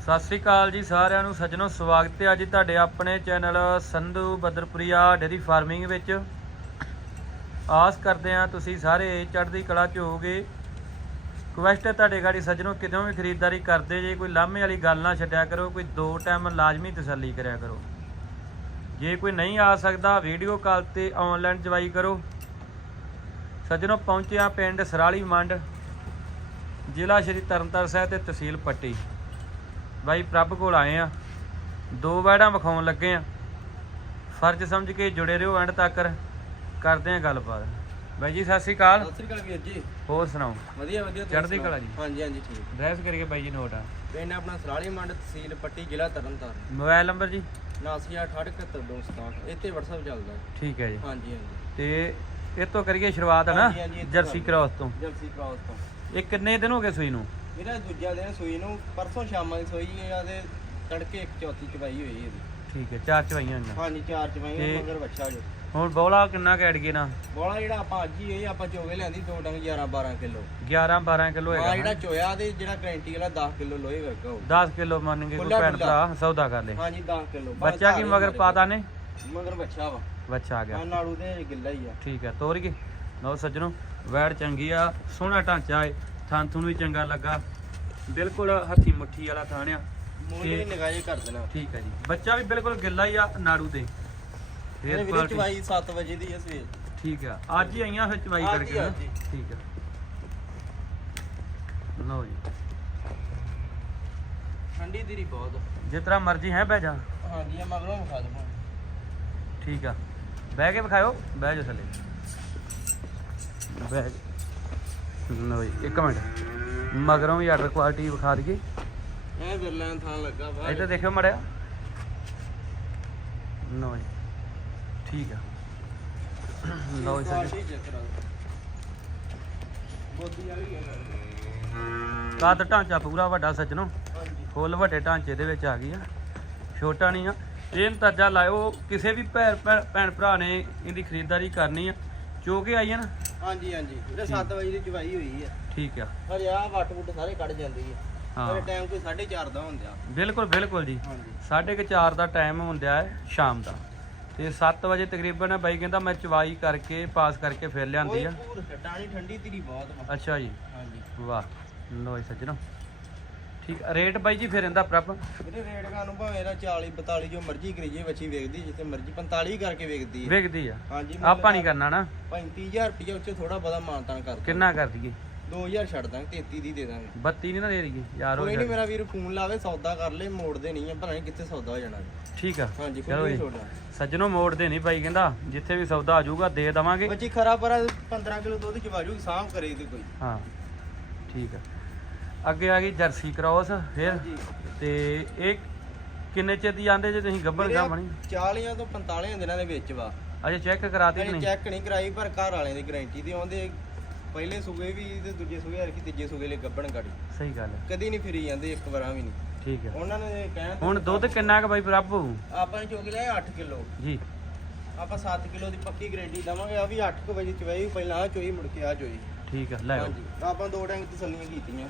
ਸਤਿ ਸ੍ਰੀ ਅਕਾਲ ਜੀ ਸਾਰਿਆਂ ਨੂੰ, ਸੱਜਣੋ, ਸਵਾਗਤ ਹੈ ਅੱਜ ਤੁਹਾਡੇ ਆਪਣੇ channel Sandhu Badarpuria dairy farming ਵਿੱਚ। ਆਸ ਕਰਦੇ ਹਾਂ ਤੁਸੀਂ ਸਾਰੇ ਚੜ੍ਹਦੀ ਕਲਾ 'ਚ ਹੋਵੋਗੇ। ਕੁਐਸਟ ਹੈ ਤੁਹਾਡੇ ਗਾੜੀ ਸੱਜਣੋ ਕਿਦੋਂ ਵੀ ਖਰੀਦਦਾਰੀ ਕਰਦੇ ਜੇ, ਕੋਈ ਲਾਮੇ ਵਾਲੀ ਗੱਲ ਨਾ ਛੱਡਿਆ ਕਰੋ, ਕੋਈ ਦੋ ਟਾਈਮ ਲਾਜ਼ਮੀ ਤਸੱਲੀ ਕਰਿਆ ਕਰੋ। ਜੇ ਕੋਈ ਨਹੀਂ ਆ ਸਕਦਾ, ਵੀਡੀਓ ਕਾਲ ਤੇ ਆਨਲਾਈਨ ਜਵਾਈ ਕਰੋ। ਸੱਜਣੋ ਪਹੁੰਚਿਆ ਪਿੰਡ ਸਰਾਲੀ ਮੰਡ, ਜ਼ਿਲ੍ਹਾ ਸ਼੍ਰੀ ਤਰਨਤਾਰਨ ਸਾਹਿਬ ਤੇ ਤਹਿਸੀਲ ਪੱਟੀ। ਬਾਈ ਪ੍ਰਭ ਕੋਲ ਆਏ ਆ। ਦੋ ਵੈੜਾਂ ਵਿਖਾਉਣ ਲੱਗੇ ਆ। ਫਰਜ਼ ਸਮਝ ਕੇ ਜੁੜੇ ਰਹੋ ਐਂਡ ਤੱਕ। ਕਰਦੇ ਆ ਗੱਲਬਾਤ। ਬਾਈ ਜੀ ਸਤਿ ਸ੍ਰੀ ਅਕਾਲ। ਸਤਿ ਸ੍ਰੀ ਅਕਾਲ ਵੀਰ ਜੀ। ਹੋਰ ਸੁਣਾਓ? ਵਧੀਆ ਵਧੀਆ ਤੁਸੀਂ ਚੜ੍ਹਦੀ? ਕਲਾ ਜੀ। ਹਾਂਜੀ ਹਾਂਜੀ ਠੀਕ। ਡਰੈਸ ਕਰੀਏ ਬਾਈ ਜੀ ਨੋਟ ਆ। ਪਿੰਡ ਆਪਣਾ ਸਰਾਲੀ ਮੰਡ ਤਹਿਸੀਲ ਪੱਟੀ ਜ਼ਿਲ੍ਹਾ ਤਰਨਤਾਰਨ। ਮੋਬਾਈਲ ਨੰਬਰ ਜੀ? 79687127 ਇੱਥੇ WhatsApp ਚੱਲਦਾ। ਠੀਕ ਹੈ ਜੀ। ਹਾਂਜੀ ਹਾਂਜੀ। ਤੇ ਇਹ ਤੋਂ ਕਰੀਏ ਸ਼ੁਰੂਆਤ ਹੈ ਨਾ ਹਾਂਜੀ, ਹਾਂਜੀ, ਇਹ ਤੋਂ ਜਰਸੀ ਕਰ ਕ੍ਰਾਸ ਤੋਂ। ਜਲਸੀ ਕ੍ਰਾਸ ਤੋਂ। ਇਹ ਕਿੰਨੇ ਦਿਨ ਹੋ ਗਏ ਸੂਈ ਨੂੰ? ਇਹਦਾ ਦੂਜਾ ਦਿਨ ਸੂਈ ਨੂੰ ਪਰਸੋਂ ਸ਼ਾਮਾਂ ਦੀ ਸੂਈ ਹੈ ਤੇ ਤੜਕੇ ਇੱਕ ਚੌਥੀ ਚਵਾਈ ਹੋਈ ਇਹਦੀ। ਠੀਕ ਹੈ ਚਾਰ ਚਵਾਈਆਂ ਹੋਈਆਂ। ਹਾਂਜੀ ਚਾਰ ਚਵਾਈਆਂ ਮਗਰ ਬੱਚਾ ਜੋ। ਹੁਣ ਬੋਲਾ ਕਿੰਨਾ ਕੈੜ ਗਏ ਨਾ ਬੋਲਾ ਜਿਹੜਾ ਆਪਾਂ ਅੱਜ ਹੀ ਹੋਈ ਆਪਾਂ ਚੋਗੇ ਲਿਆਂਦੀ ਦੋ ਡੰਗ 11 12 ਕਿਲੋ। 11 12 ਕਿਲੋ ਹਾਂ ਜਿਹੜਾ ਹੈਗਾ ਚੋਇਆ ਤੇ ਜਿਹੜਾ ਗਰੰਟੀ ਵਾਲਾ 10 ਕਿਲੋ ਲੋਹੇ ਵਰਗਾ ਹੋਊ। 10 ਕਿਲੋ ਮੰਨਗੇ ਕੋਈ ਖੁੱਲਾ ਭੈਣ। ਭਰਾ ਸੌਦਾ ਕਰ ਲੇ। ਹਾਂਜੀ 10 ਕਿਲੋ। ਬੱਚਾ ਕੀ ਮਗਰ ਪਾਤਾ ਨੇ? ਮਗਰ ਬੱਚਾ ਵਾ। ਬੱਚਾ ਆ ਗਿਆ। ਆ ਨਾੜੂ ਦੇ ਗਿੱਲਾ ਹੀ ਆ। ਠੀਕ ਹੈ ਤੋਰ ਗਏ ਲਓ ਸੱਜਣੋ ਵੈੜ ਚੰਗੀ ਆ ਸੋਹਣਾ ਢਾਂਚਾ ਏ। ਥਣ ਥੁਣ ਵੀ ਚੰਗਾ ਲੱਗਾ। ਬਿਲਕੁਲ ਹੱਥੀ ਮੁੱਠੀ ਵਾਲਾ ਥਾਣ ਆ। ਨਿਗਾਹ ਕਰ ਦੇਣਾ। ਠੀਕ ਹੈ ਜੀ। ਬੱਚਾ ਵੀ ਬਿਲਕੁਲ ਗਿੱਲਾ ਹੀ ਆ ਨਾੜੂ ਦੇ ਫੇਰ ਵੀਰੇ ਕੁਆਲਿਟੀ ਚਵਾਈ 7 ਵਜੇ ਦੀ ਹੈ ਸਵੇਰ। ਠੀਕ ਆ। ਅੱਜ ਹੀ ਆਈਆਂ ਫਿਰ ਚਵਾਈ ਅੱਜ ਹੀ, ਕਰਕੇ ਨਾ। ਅੱਜ ਹੀ। ਠੀਕ ਆ। ਲਓ ਜੀ। ਠੰਡੀ ਤੇਰੀ ਬਹੁਤ। ਜਿਸ ਤਰ੍ਹਾਂ ਮਰਜ਼ੀ ਹੈ ਬਹਿ ਜਾ। ਹਾਂਜੀ ਇਹ ਮਗਰੋਂ ਵਿਖਾ ਦਵਾਂ। ਠੀਕ ਆ। ਬਹਿ ਕੇ ਵਿਖਾਇਓ। ਬਹਿ ਜਾ ਥੱਲੇ। ਬਹਿ ਜਾ। ਜੀ ਇੱਕ ਮਿੰਟ। ਮਗਰੋਂ ਵੀ ਆਰਡਰ ਕੁਆਲਿਟੀ ਵਿਖਾ ਦਈਏ। ਇਹ ਬਿਰਲਾਂ ਥਾਂ ਲੱਗਾ ਬਾਹਰ। ਇੱਧਰ ਦੇਖਿਓ ਮੜਿਆ। ਜੀ ਠੀਕ ਆ। ਲਓ ਜੀ ਸਰ। ਕੱਦ ਢਾਂਚਾ ਪੂਰਾ ਵੱਡਾ ਸੱਜਣੋ। ਫੁੱਲ ਵੱਡੇ ਢਾਂਚੇ ਦੇ ਵਿੱਚ ਆ ਗਈ ਆ। ਛੋਟਾ ਨਹੀਂ ਆ। ਇਹ ਅੰਦਾਜ਼ਾ ਲਾਇਓ ਕਿਸੇ ਵੀ ਭੈਣ ਭੈਣ- ਭਰਾ ਨੇ ਇਹਦੀ ਖਰੀਦਦਾਰੀ ਕਰਨੀ ਆ। ਚੋ ਕੇ ਆਈ ਆ ਨਾ। ਹਾਂਜੀ ਹਾਂਜੀ। ਇਹ 7 ਵਜੇ ਦੀ ਚਵਾਈ ਹੋਈ ਹੈ ਠੀਕ ਆ। ਹਰ ਆ ਵੱਟ ਵੁੱਟ ਸਾਰੇ ਕੱਢ ਜਾਂਦੀ ਹੈ ਹਾਂ। ਪਰ ਟਾਈਮ ਕੋਈ 4:30 ਦਾ ਹੁੰਦਾ ਬਿਲਕੁਲ ਬਿਲਕੁਲ ਜੀ। ਸਾਢੇ ਕੁ ਚਾਰ ਦਾ ਟਾਈਮ ਹੁੰਦਾ ਹੈ ਸ਼ਾਮ ਦਾ। ਤੇ 7 ਵਜੇ ਤਕਰੀਬਨ ਬਾਈ ਕਹਿੰਦਾ ਮੈਂ ਚਵਾਈ ਕਰਕੇ ਪਾਸ ਕਰਕੇ ਫਿਰ ਲਿਆਂਦੀ ਆ। ਠੰਡੀ ਤੇਰੀ ਬਹੁਤ। ਅੱਛਾ ਜੀ। ਹਾਂਜੀ। ਵਾਹ। ਲੋ ਸੱਜਣੋ। ਠੀਕ ਰੇਟ ਬਾਈ ਜੀ ਫਿਰ ਇਹਦਾ ਪ੍ਰਭ। ਇਹਦੇ ਰੇਟ ਕਾ ਨੂੰ ਭਾਵੇਂ ਇਹਦਾ 40 42 ਜੋ ਮਰਜ਼ੀ ਕਰੀਏ ਬੱਚੀ ਵੇਚਦੀ ਜਿੱਥੇ ਮਰਜ਼ੀ 45 ਕਰਕੇ ਵੇਚਦੀ ਹੈ ਵਿਕਦੀ ਆ। ਹਾਂਜੀ ਆਪਾਂ ਨਹੀਂ ਕਰਨਾ ਨਾ। 35000 ਰੁਪਏ ਉੱਤੇ ਥੋੜਾ ਬਹੁਤਾ ਮਾਨਤਾਨ ਕਰ ਕਿੰਨਾ ਕਰ ਦਈਏ? 2000 ਛੱਡ ਦਾਂਗੇ 33 ਦੀ ਦੇ ਦਾਂਗੇ। 32 ਨਹੀਂ ਨਾ ਦੇ ਦਈਏ ਯਾਰ ਹੋ ਕੋਈ ਨਹੀਂ। ਮੇਰਾ ਵੀਰ ਫੋਨ ਲਾਵੇ ਸੌਦਾ ਕਰ ਲੈ ਮੋੜਦੇ ਨਹੀਂ ਆ ਪਤਾ ਨਹੀਂ ਕਿੱਥੇ ਸੌਦਾ ਹੋ ਜਾਣਾ। ਠੀਕ ਆ ਹਾਂਜੀ ਕੋਈ ਜੀ। ਨਹੀਂ ਛੋੜਨਾ। ਸੱਜਣੋ ਮੋੜਦੇ ਨਹੀਂ ਬਾਈ ਕਹਿੰਦਾ ਜਿੱਥੇ ਵੀ ਸੌਦਾ ਆ ਜਾਊਗਾ ਦੇ ਦਵਾਂਗੇ। ਬੱਚੀ ਖਰਾ ਪਰਾ 15 ਕਿਲੋ ਦੁੱਧ ਚਵਾਜੂ ਸਾਂਭ ਕਰੇ ਤੇ ਕੋਈ। ਹਾਂ ਠੀਕ ਆ। ਅੱਗੇ ਆ ਗਈ ਜਰਸੀ ਕ੍ਰਾਸ ਫਿਰ? ਤੇ ਇਹ ਕਿੰਨੇ ਚਿਰ ਦੀ ਆਂਦੇ ਜੇ ਤੁਸੀਂ ਗੱਬਰ ਗਾ ਬਣੀ? 40 ਤੋਂ 45 ਦਿਨਾਂ ਦੇ ਵਿੱਚ ਵਾ। ਅਜੇ ਚੈੱਕ ਕਰਾਤੀ ਨਹੀਂ? ਚੈੱਕ ਨਹੀਂ ਕਰਾਈ ਪਰ ਘਰ ਵਾਲਿਆਂ ਦੀ ਗਾਰੰਟੀ ਦੀ ਆਉਂਦੇ ਪਹਿਲੇ ਸੂਏ ਵੀ ਤੇ ਦੂਜੇ ਸੂਏ ਹਰ ਕੀ ਤੀਜੇ ਸੂਏ ਲਈ ਗੱਬਣ ਗਾੜੀ। ਸਹੀ ਗੱਲ ਹੈ। ਕਦੀ ਨਹੀਂ ਫਿਰੀ ਜਾਂਦੇ ਇੱਕ ਵਾਰਾਂ ਵੀ ਨਹੀਂ। ਠੀਕ ਹੈ। ਉਹਨਾਂ ਨੇ ਕਹਿਣ ਹੁਣ ਦੁੱਧ ਕਿੰਨਾ ਕੁ ਬਾਈ ਪ੍ਰਭੂ? ਆਪਾਂ ਚੁੱਕ ਲਿਆ 8 ਕਿਲੋ। ਜੀ। ਆਪਾਂ 7 ਕਿਲੋ ਦੀ ਪੱਕੀ ਗਾਰੰਟੀ ਦਵਾਂਗੇ ਆ ਵੀ 8 ਵਜੇ ਚਵਾਈ ਪਹਿਲਾਂ ਆ ਚੋਈ ਮੁੜ ਕੇ ਆ ਚੋਈ। ਠੀਕ ਹੈ ਲੈ ਆਪਾਂ ਦੋ ਟੈਂਕ ਤਸੱਲੀਆਂ ਕੀਤੀਆਂ।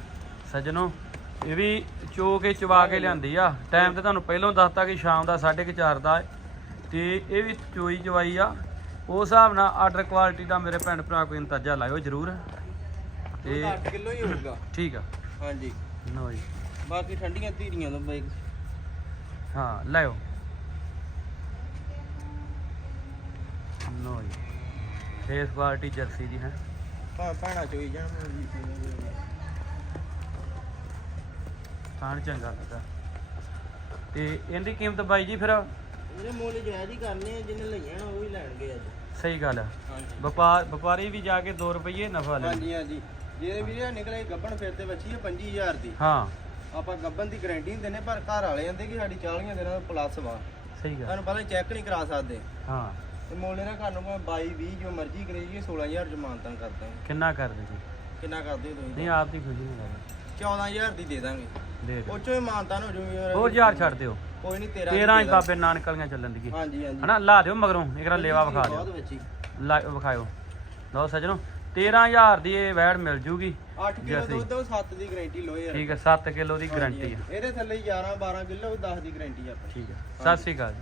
ਸੱਜਣੋ ਇਹ ਵੀ ਚੋ ਕੇ ਚਵਾ ਕੇ ਲਿਆਂਦੀ ਆ। ਟਾਈਮ ਤੇ ਤੁਹਾਨੂੰ ਪਹਿਲਾਂ ਦੱਸਤਾ ਕਿ ਸ਼ਾਮ ਦਾ 4:30 ਦਾ ਤੇ ਇਹ ਵੀ ਚੋਈ ਚਵਾਈ ਆ। ਉਸ ਹਿਸਾਬ ਨਾਲ ਆਰਡਰ ਕੁਆਲਿਟੀ ਦਾ ਮੇਰੇ ਭੈਣ ਭਰਾ ਕੋਈ ਅੰਦਾਜ਼ਾ ਲਾਇਓ ਜਰੂਰ। ਤੇ ਤੇ 8 ਕਿਲੋ ਹੀ ਹੋਊਗਾ। ਠੀਕ ਆ। ਹਾਂਜੀ। ਲਓ ਜੀ। ਬਾਕੀ ਠੰਡੀਆਂ ਧੀਰੀਆਂ ਤੋਂ ਬਾਈਕ ਹਾਂ ਲਿਓ ਲਓ ਜੀ। ਫੇਸ ਕੁਆਲਿਟੀ ਜਰਸੀ ਦੀ ਹੈ। ਭੈਣਾ ਚੋਈ ਜਾਣ। ਜੀ ਥਾਣ ਚੰਗਾ ਲੱਗਾ। ਤੇ ਇਹਦੀ ਕੀਮਤ ਬਾਈ ਜੀ ਫਿਰ? ਇਹਨੇ ਮੁੱਲ ਜਾਇਜ਼ ਹੀ ਕਰਨੇ ਆ ਜਿਹਨੇ ਲਈਆਂ ਉਹ ਹੀ ਲੈਣਗੇ ਅੱਜ। ਸਹੀ ਗੱਲ ਆ। ਹਾਂਜੀ। ਵਪਾਰ ਵਪਾਰੀ ਵੀ ਜਾ ਕੇ 2 ਰੁਪਏ ਨਫਾ ਲੈ ਹਾਂਜੀ ਹਾਂਜੀ। ਜੇ ਵੀਰੇ ਨਿਕਲੇ ਗੱਬਣ ਫਿਰ ਤੇ ਬੱਚੀ ਹੈ 25000 ਦੀ। ਹਾਂ। ਆਪਾਂ ਗੱਬਣ ਦੀ ਗਾਰੰਟੀ ਨਹੀਂ ਦਿੰਦੇ ਪਰ ਘਰ ਵਾਲੇ ਕਹਿੰਦੇ ਕਿ ਸਾਡੀ 40 ਦਿਨਾਂ ਦਾ ਪਲੱਸ ਵਾ। ਸਹੀ ਗੱਲ। ਤੁਹਾਨੂੰ ਪਤਾ ਚੈੱਕ ਨਹੀਂ ਕਰਾ ਸਕਦੇ। ਹਾਂ। ਤੇ ਮੁੱਲ ਇਹਨਾਂ ਘਰ ਨੂੰ ਭਾਵੇਂ 22 20 ਜੋ ਮਰਜ਼ੀ ਕਰੀਏ 16000 ਜ਼ਮਾਨਤਾਂ ਕਰ ਦਾਂਗੇ। ਕਿੰਨਾ ਕਰਦੇ ਜੀ ਕਿੰਨਾ ਕਰਦੇ ਹੋ ਨਹੀਂ ਤੁਸੀਂ ਆਪ ਦੀ ਖੁਸ਼ੀ ਨਹੀਂ ਲੱਗਦੀ। 14000 ਦੀ ਦੇ ਦਾਂਗੇ। ਦੇ ਦੇ ਉਹ ਚੋਂ ਹੀ ਮਾਨਤਾਨ ਹੋ ਜੂ ਯਾਰ। ਹੋਰ ਯਾਰ ਛੱਡ ਦਿਓ। ਕੋਈ ਨਹੀਂ 13 13 ਹੀ ਬਾਬੇ ਨਾਨਕ ਵਾਲੀਆਂ ਚੱਲਣ ਦੀ। ਹਾਂਜੀ ਹਾਂਜੀ। ਹਨਾ ਲਾ ਦਿਓ ਮਗਰੋਂ ਇਕਰਾ ਲੇਵਾ ਵਿਖਾ ਦਿਓ। ਬਹੁਤ ਵਿੱਚ ਹੀ। ਲਾ ਵਿਖਾਇਓ। ਲਓ ਸੱਜਣੋ 13000 ਦੀ ਇਹ ਵੈੜ ਮਿਲ ਜੂਗੀ। 8 ਕਿਲੋ ਜੈਸੇ। ਦੁੱਧ ਉਹ 7 ਦੀ ਗਾਰੰਟੀ ਲੋ ਯਾਰ। ਠੀਕ ਹੈ 7 ਕਿਲੋ ਦੀ ਹਾਂਜੀ, ਗਾਰੰਟੀ ਆ। ਇਹਦੇ ਥੱਲੇ 11 12 ਕਿਲੋ 10 ਦੀ ਗਾਰੰਟੀ ਆ। ਆਪਣੀ ਠੀਕ ਹੈ। ਸਤਿ ਸ਼੍ਰੀ ਅਕਾਲ ਜੀ।